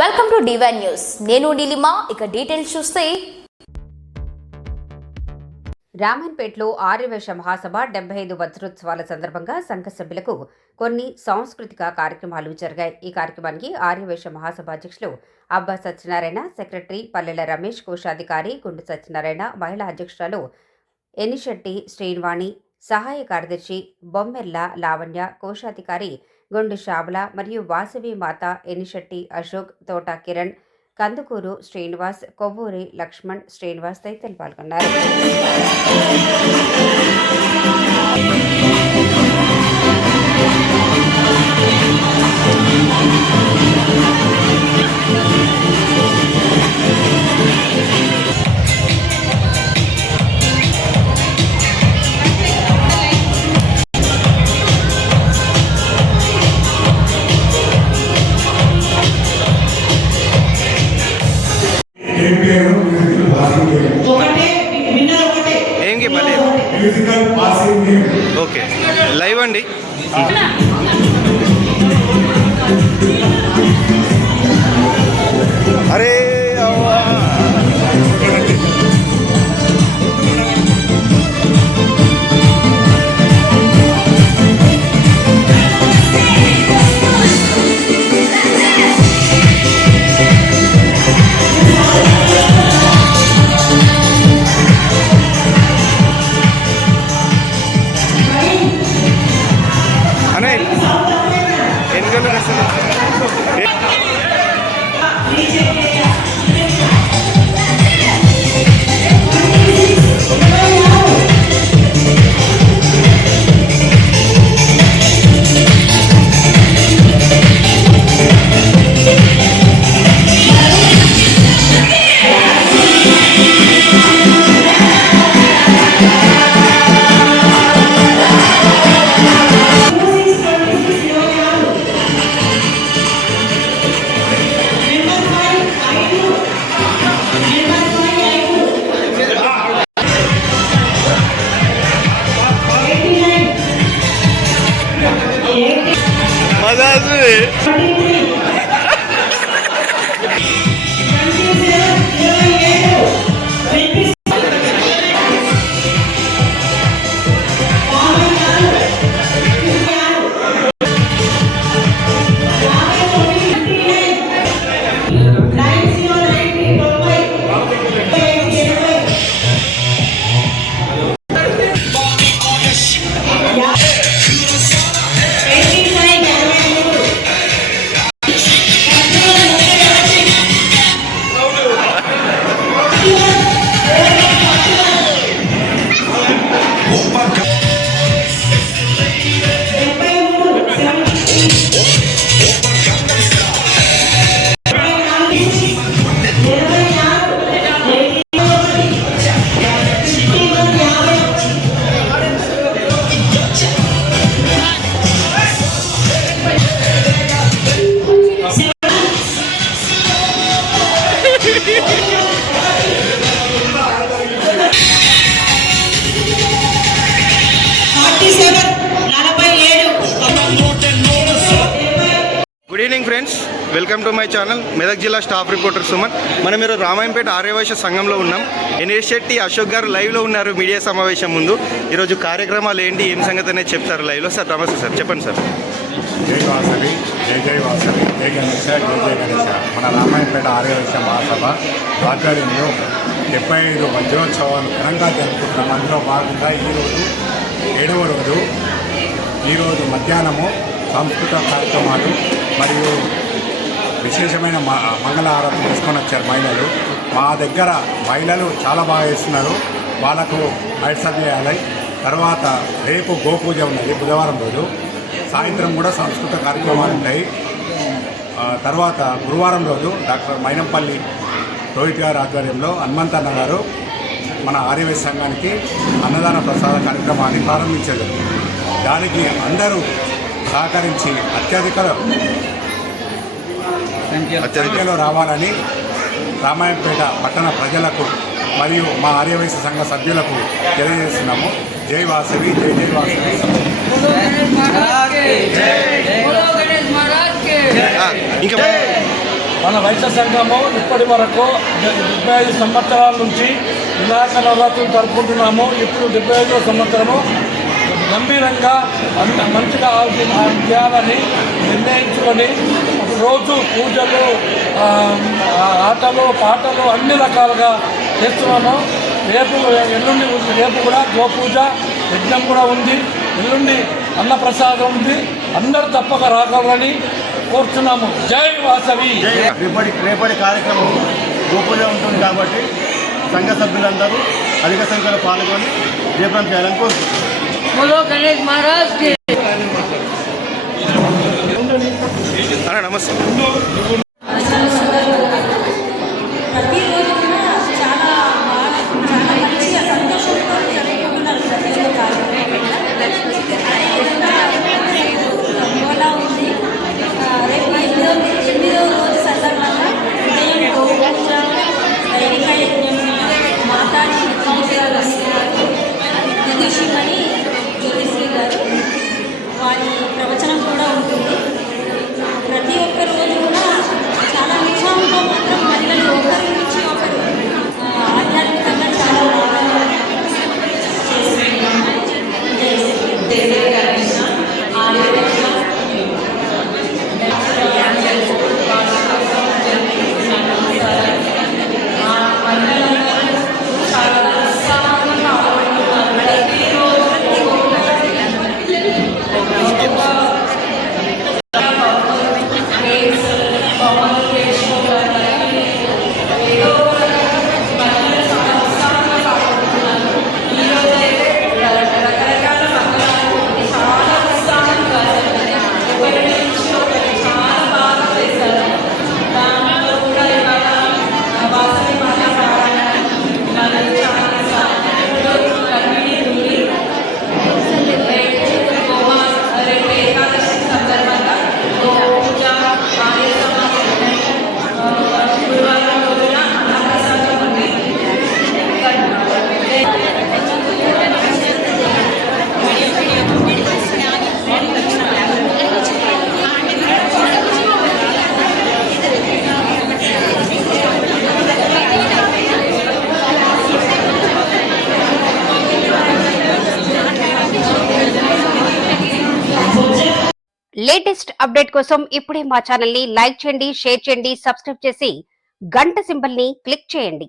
Welcome to divine news. నేను నీలిమా. ఇక details చూస్తే రామన్పేటలో ఆర్యవైశ్య మహాసభ 75 వజ్రోత్సవాల సందర్భంగా సంఘ సభ్యులకు కొన్ని సాంస్కృతిక కార్యక్రమాలు జరిగాయి. ఈ కార్యక్రమానికి ఆర్యవైశ్య మహాసభ అధ్యక్షులు అబ్బా సత్యనారాయణ, సెక్రటరీ పల్లెల రమేష్, కోశాధికారి గుండు సత్యనారాయణ, మహిళా అధ్యక్షురాలు ఎనిశెట్టి శ్రీనివాణి, సహాయ కార్యదర్శి బొమ్మెర్ల లావణ్య, కోశాధికారి గుండు శ్యామల మరియు వాసవి మాత ఎనిశెట్టి అశోక్, తోట కిరణ్, కందుకూరు శ్రీనివాస్, కొవ్వూరి లక్ష్మణ్, శ్రీనివాస్ తదితరులు పాల్గొన్నారు. ఓకే లైవ్ అండి. అరే good evening friends, welcome to my channel. Medak జిల్లా స్టాఫ్ రిపోర్టర్ సుమన్. మనం ఈరోజు రామాయంపేట ఆర్యవైశ్య సంఘంలో ఉన్నాం. ఎనిశెట్టి అశోక్ గారు లైవ్లో ఉన్నారు మీడియా సమావేశం ముందు. ఈరోజు కార్యక్రమాలు ఏంటి, ఏం సంగతి అనేది చెప్తారు లైవ్లో. సార్ నమస్తే సార్, చెప్పండి సార్. జై వాసవి, జై జై వాసవి, జై గణేశ, జై జై గణేశ. మన రామాయంపేట ఆర్యవైశ్య మహాసభ ఆధ్వర్యంలో 75 వజ్రోత్సవాలు ఘనంగా జరుపుకుంటున్నాం. అందులో భాగంగా ఈరోజు 7వ రోజు. ఈరోజు మధ్యాహ్నము సాంస్కృతిక కార్యక్రమాలు మరియు విశేషమైన మంగళ హారతి తీసుకొని వచ్చారు మహిళలు. మా దగ్గర మహిళలు చాలా బాగా చేస్తున్నారు. వాళ్ళకు హైట్సప్ చేయాలి. తర్వాత రేపు గోపూజ ఉన్నది బుధవారం రోజు. సాయంత్రం కూడా సాంస్కృతిక కార్యక్రమాలు ఉంటాయి. తర్వాత గురువారం రోజు డాక్టర్ మైనంపల్లి రోహిత్ గారి ఆధ్వర్యంలో హనుమంతన్న గారు మన ఆర్యవైశ్య సంఘానికి అన్నదాన ప్రసాద కార్యక్రమాన్ని ప్రారంభించారు. దానికి అందరూ సహకరించి అత్యధిక సంఖ్యలో రావాలని రామాయంపేట పట్టణ ప్రజలకు మరియు మా ఆర్యవైశ్య సంఘ సభ్యులకు తెలియజేస్తున్నాము. జై వాసవి, జై జై వాసవి. ఇంకా మన వైశ్య సంఘము ఇప్పటి వరకు 75 సంవత్సరాల నుంచి వినాయక నవరాత్రులు జరుపుకుంటున్నాము. ఇప్పుడు 75వ సంవత్సరము గంభీరంగా అంత మంచిగా చేయాలని నిర్ణయించుకొని రోజు పూజలు, ఆటలు, పాటలు అన్ని రకాలుగా చేస్తున్నాము. ఎల్లుండి రేపు కూడా గోపూజ యజ్ఞం కూడా ఉంది. ఎల్లుండి అన్నప్రసాదం ఉంది. అందరూ తప్పక రాగలరని కోరుతున్నాము. జై వాసవి. రేపటి కార్యక్రమం గోపూజ ఉంటుంది కాబట్టి సంఘ సభ్యులందరూ అధిక సంఖ్యలో పాల్గొని జయప్రదం చేయాలని కోరుతున్నాం. నమస్తే. ప్రతిరోజు కూడా చాలా మంచిగా సంతోషంతో జరుపుకుంటున్నారు ప్రతి ఒక్క కార్యక్రమం. గోలా ఉంది. రేపు 8వ రోజు సందర్భంగా ఉదయం గోపూజ, వైదిక యజ్ఞం, మాతాజీ సంవత్సరాలు వస్తున్నారు. జ్యోతిషిమణి జ్యోతిశ్రీ గారు వారి ప్రవచనం కూడా ఉంటుంది. ప్రతి ఒక్క రోజు కూడా చాలా ఉత్సాహంతో మాత్రం మహిళలు ఒకరి నుంచి ఒకరు ఆధ్యాత్మికంగా చాలా బాగా చేసుకుంటున్నాము. లేటెస్ట్ అప్డేట్ కోసం ఇప్పుడే మా ఛానల్ ని లైక్ చేయండి, షేర్ చేయండి, సబ్స్క్రైబ్ చేసి గంట సింబల్ ని క్లిక్ చేయండి.